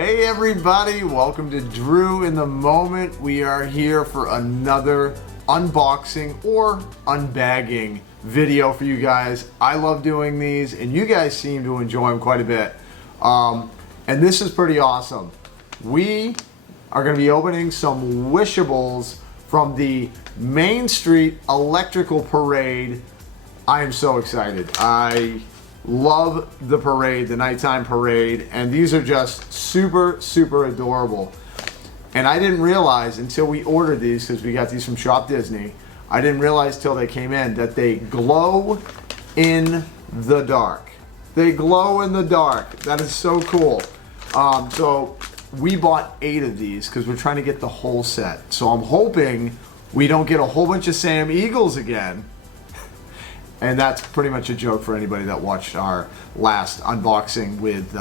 Hey everybody, welcome to Drew in the Moment. We are here for another unboxing or unbagging video for you guys. I love doing these and you guys seem to enjoy them quite a bit. And this is pretty awesome. We are going to be opening some Wishables from the Main Street Electrical Parade. I am so excited. I love the parade, the nighttime parade, and these are just super adorable. And I didn't realize until we ordered these, because we got these from Shop Disney, I didn't realize till they came in that they glow in the dark. They glow in the dark. That is so cool. So we bought 8 of these because we're trying to get the whole set. So I'm hoping we don't get a whole bunch of Sam Eagles again. And that's pretty much a joke for anybody that watched our last unboxing with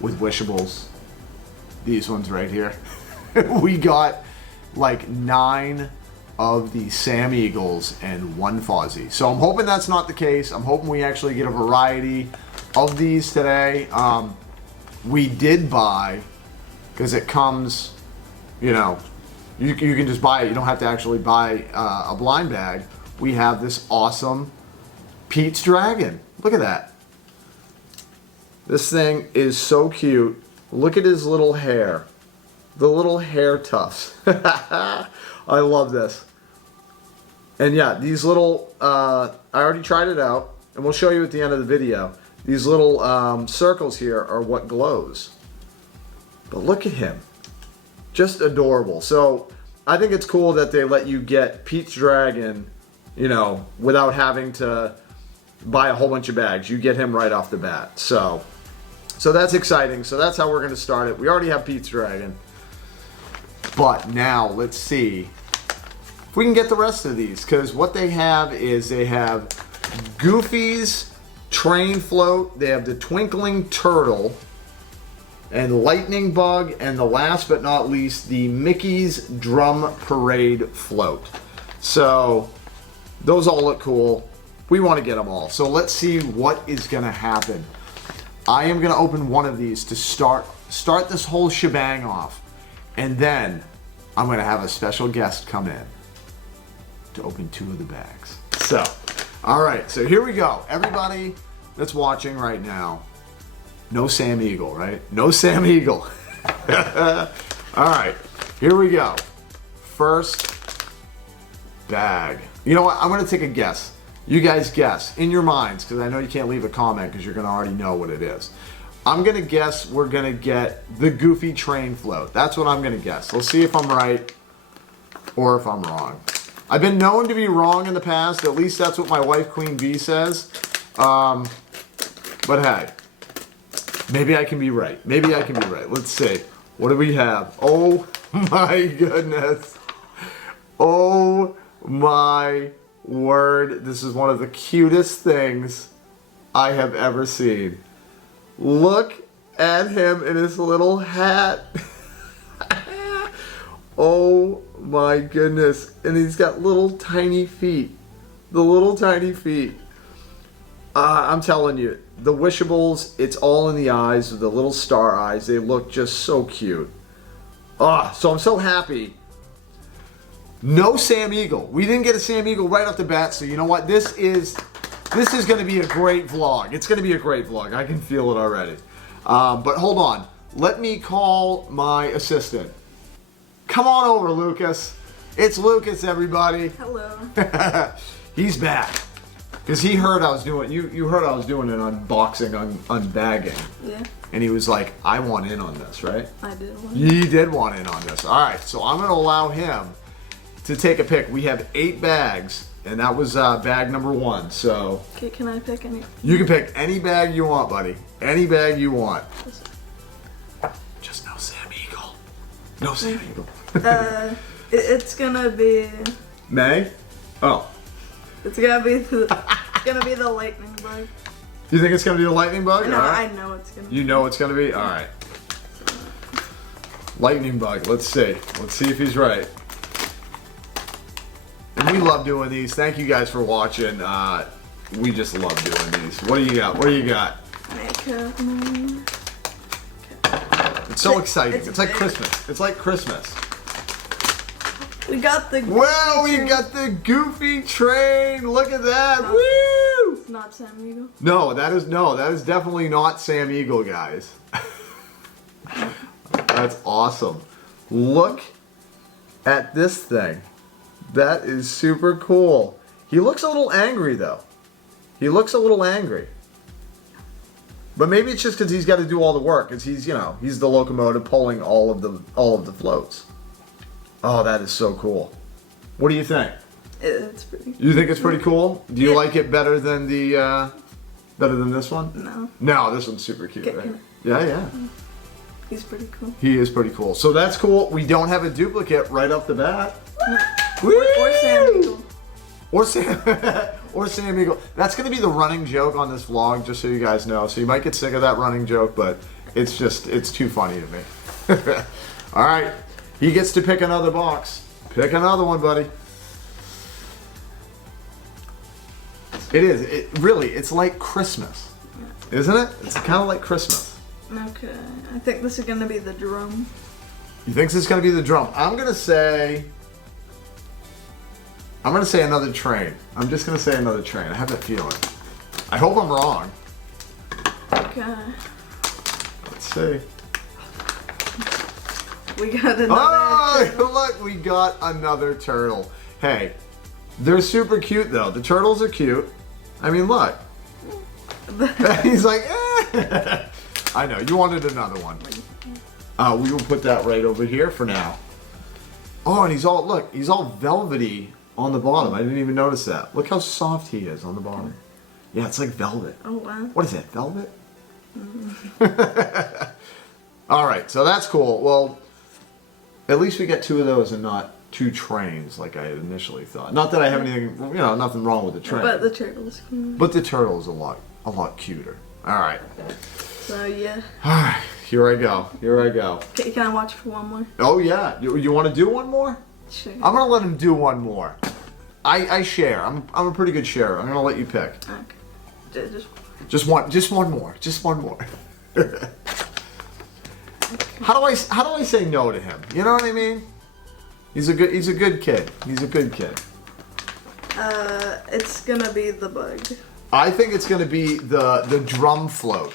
Wishables. These ones right here. We got like 9 of the Sam Eagles and 1 Fozzie. So I'm hoping that's not the case. I'm hoping we actually get a variety of these today. We did buy, because it comes, you know, you can just buy it. You don't have to actually buy a blind bag. We have this awesome Pete's Dragon. Look at that. This thing is so cute. Look at his little hair. The little hair tufts. I love this. And yeah, these little, I already tried it out, and we'll show you at the end of the video. These little circles here are what glows. But look at him. Just adorable. So I think it's cool that they let you get Pete's Dragon, you know, without having to buy a whole bunch of bags. You get him right off the bat. So that's exciting. So that's how we're going to start it. We already have Pete's Dragon. But now let's see if we can get the rest of these. Because what they have is they have Goofy's Train Float. They have the Twinkling Turtle and Lightning Bug. And the last but not least, the Mickey's Drum Parade Float. So those all look cool. We want to get them all. So let's see what is going to happen. I am going to open one of these to start this whole shebang off. And then I'm going to have a special guest come in to open 2 of the bags. So, all right. So here we go. Everybody that's watching right now, no Sam Eagle, right? No Sam Eagle. All right. Here we go. First bag. You know what? I'm going to take a guess. You guys guess in your minds, because I know you can't leave a comment because you're going to already know what it is. I'm going to guess we're going to get the Goofy Train Float. That's what I'm going to guess. Let's see if I'm right or if I'm wrong. I've been known to be wrong in the past. At least that's what my wife, Queen Bee, says. But hey, maybe I can be right. Maybe I can be right. Let's see. What do we have? Oh my goodness. Oh my word, this is one of the cutest things I have ever seen. Look at him in his little hat. Oh my goodness. And he's got little tiny feet. The little tiny feet. I'm telling you, the Wishables, it's all in the eyes, the little star eyes. They look just so cute. So I'm so happy. No Sam Eagle. We didn't get a Sam Eagle right off the bat, so you know what? This is going to be a great vlog. It's going to be a great vlog. I can feel it already. But hold on. Let me call my assistant. Come on over, Lucas. It's Lucas, everybody. Hello. He's back. Because he heard I was doing, you heard I was doing an unboxing, unbagging. Yeah. And he was like, I want in on this, right? I did want in. He did want in on this. All right, so I'm going to allow him to take a pick. We have 8 bags, and that was bag number 1. So, okay, can I pick any? You can pick any bag you want, buddy. Any bag you want. Just no Sam Eagle. No Sam Eagle. It's gonna be May. Oh. It's gonna be the lightning bug. You think it's gonna be the lightning bug? No, right. I know it's gonna. You know it's gonna be. All right. Lightning bug. Let's see. Let's see if he's right. And we love doing these. Thank you guys for watching. We just love doing these. What do you got? What do you got? Okay. It's so exciting. It's like big. Christmas. It's like Christmas. We got the. Well, we got the Goofy train. Look at that. Woo! It's not Sam Eagle. No, that is definitely not Sam Eagle, guys. That's awesome. Look at this thing. That is super cool. He looks a little angry though. He looks a little angry. But maybe it's just because he's got to do all the work. Because he's the locomotive pulling all of the floats. Oh, that is so cool. What do you think? It's pretty. You think it's pretty cool? Do you Yeah. like it better than better than this one? No, No, this one's super cute. Right? Yeah. he's pretty cool. He is pretty cool. So that's cool. We don't have a duplicate right off the bat. No. Woo! Or Sam Eagle. Or Sam, or Sam Eagle. That's going to be the running joke on this vlog, just so you guys know. So you might get sick of that running joke, but it's too funny to me. All right, he gets to pick another box. Pick another one, buddy. It is. It's like Christmas, isn't it? It's kind of like Christmas. Okay, I think this is gonna be the drum. You think this is going to be the drum? I'm going to say another train. I'm just going to say another train. I have that feeling. I hope I'm wrong. Okay. Let's see. We got another. Oh, look, we got another turtle. Hey, they're super cute though. The turtles are cute. I mean, look. He's like, eh. I know, you wanted another one. We will put that right over here for now. Oh, and he's all velvety on the bottom. I didn't even notice that. Look how soft he is on the bottom. Yeah, it's like velvet. Oh wow. What is that, velvet? All right, so that's cool. Well, at least we get two of those and not two trains like I had initially thought. Not that I have anything, nothing wrong with the train. But the turtle's cool. But the turtle is a lot cuter. All right. So yeah. All right, here I go. Okay, can I watch for one more? Oh yeah, you want to do one more? Sure. I'm gonna let him do one more. I share. I'm a pretty good sharer. I'm gonna let you pick. Okay. Just one more. How do I say no to him? You know what I mean? He's a good kid. It's gonna be the bug. I think it's gonna be the drum float.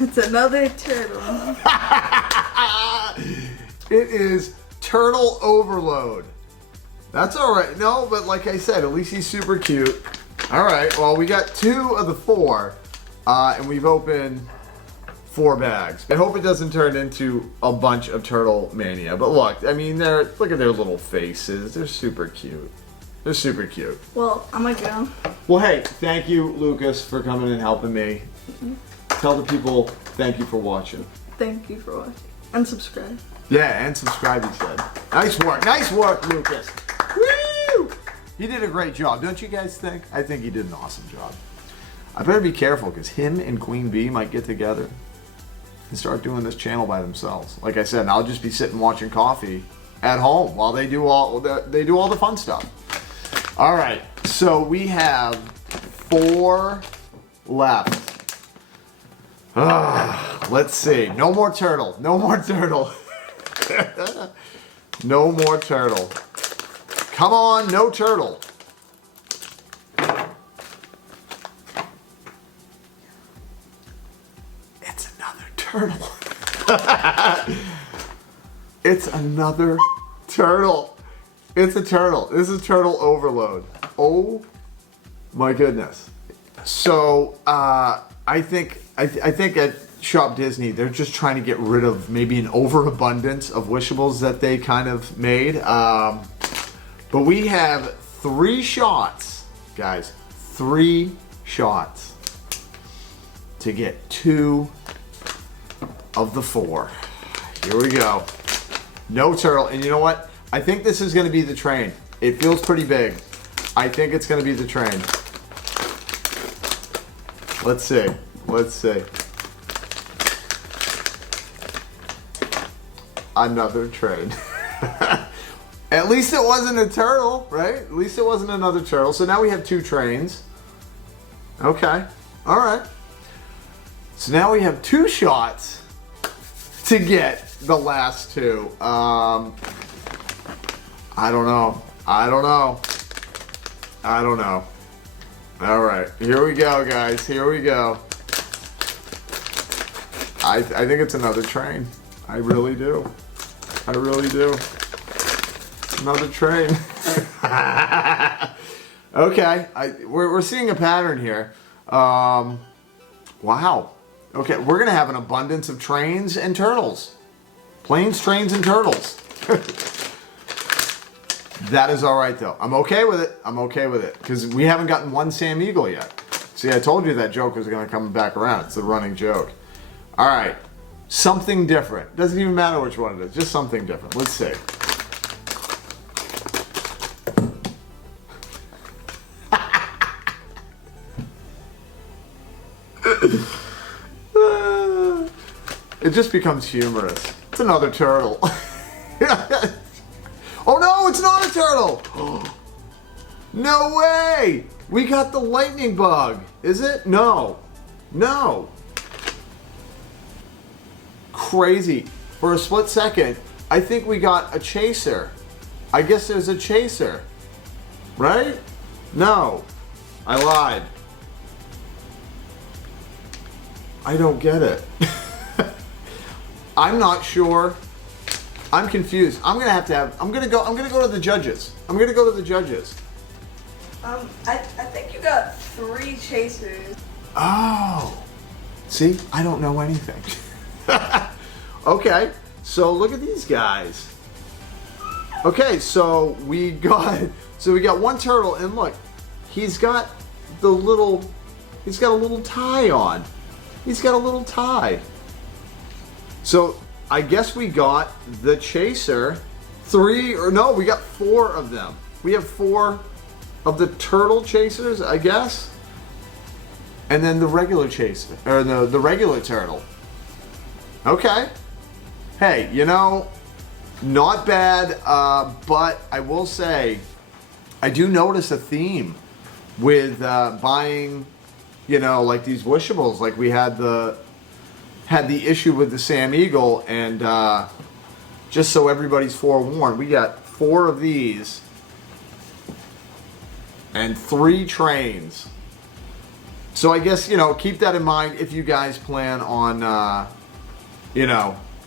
It's another turtle. It is turtle overload. That's all right. No, but like I said, at least he's super cute. All right. Well, we got 2 of the 4, and we've opened 4 bags. I hope it doesn't turn into a bunch of turtle mania. But look, I mean, look at their little faces. They're super cute. Well, I'm gonna go. Well, hey, thank you, Lucas, for coming and helping me. Tell the people thank you for watching. Thank you for watching. And subscribe. Yeah, and subscribe, he said. Nice work, Lucas. Woo! He did a great job, don't you guys think? I think he did an awesome job. I better be careful, because him and Queen Bee might get together and start doing this channel by themselves. Like I said, I'll just be sitting watching coffee at home while they do all the fun stuff. All right, so we have 4 left. Let's see. No more turtle. No more turtle. Come on, no turtle. It's another turtle. It's another turtle. It's a turtle. This is turtle overload. Oh my goodness. So, I think at Shop Disney, they're just trying to get rid of maybe an overabundance of Wishables that they kind of made. But we have 3 shots, guys. 3 shots to get 2 of the 4. Here we go. No turtle. And you know what? I think this is going to be the train. It feels pretty big. I think it's going to be the train. Let's see. Another train. At least it wasn't a turtle, right? At least it wasn't another turtle. So now we have 2 trains. Okay. All right. So now we have 2 shots to get the last 2. I don't know. I don't know. I don't know. All right. Here we go, guys. Here we go. I think it's another train. I really do. I really do. Another train. Okay, we're seeing a pattern here. Wow. Okay, we're gonna have an abundance of trains and turtles. Planes, trains, and turtles. That is all right though. I'm okay with it. I'm okay with it because we haven't gotten one Sam Eagle yet. See, I told you that joke was gonna come back around. It's the running joke. All right, something different. Doesn't even matter which one it is. Just something different. Let's see. It just becomes humorous. It's another turtle. Oh no, it's not a turtle! No way! We got the lightning bug. Is it? No. No. Crazy. For a split second, I think we got a chaser. I guess there's a chaser. Right? No. I lied. I don't get it. I'm not sure. I'm confused. I'm gonna go to the judges. I'm gonna go to the judges. I think you got 3 chasers. Oh. See, I don't know anything. Okay, so look at these guys. Okay, so we got one turtle, and look, he's got a little tie on. He's got a little tie. So I guess we got the chaser. We got 4 of them. We have 4 of the turtle chasers, I guess. And then the regular chaser, or the regular turtle. Okay. Hey, not bad, but I will say, I do notice a theme with buying, like these Wishables. Like we had the issue with the Sam Eagle, and just so everybody's forewarned, we got 4 of these and 3 trains. So I guess, keep that in mind if you guys plan on,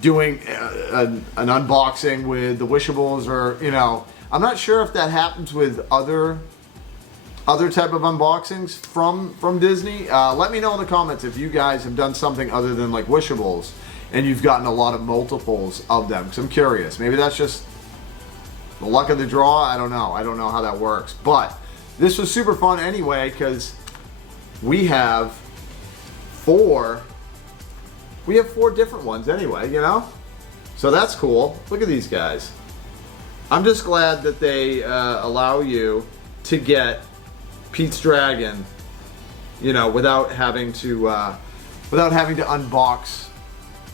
doing an unboxing with the Wishables, or, I'm not sure if that happens with other type of unboxings from Disney. Let me know in the comments if you guys have done something other than like Wishables and you've gotten a lot of multiples of them, because I'm curious. Maybe that's just the luck of the draw. I don't know. I don't know how that works. But this was super fun anyway, because we have 4 different ones anyway, So that's cool. Look at these guys. I'm just glad that they allow you to get Pete's Dragon, without having to unbox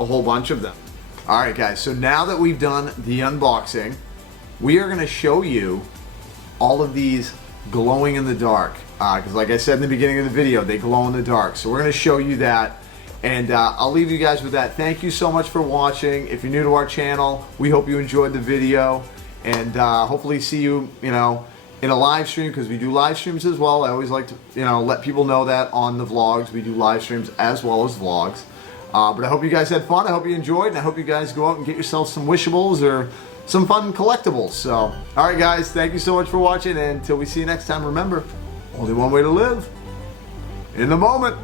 a whole bunch of them. All right, guys. So now that we've done the unboxing, we are going to show you all of these glowing in the dark. Because, like I said in the beginning of the video, they glow in the dark. So we're going to show you that, and I'll leave you guys with that. Thank you so much for watching. If you're new to our channel, we hope you enjoyed the video, and hopefully see you, in a live stream, because we do live streams as well. I always like to, let people know that on the vlogs. We do live streams as well as vlogs. But I hope you guys had fun. I hope you enjoyed, and I hope you guys go out and get yourself some Wishables or some fun collectibles. So, all right, guys, thank you so much for watching, and until we see you next time, remember, only one way to live: in the moment.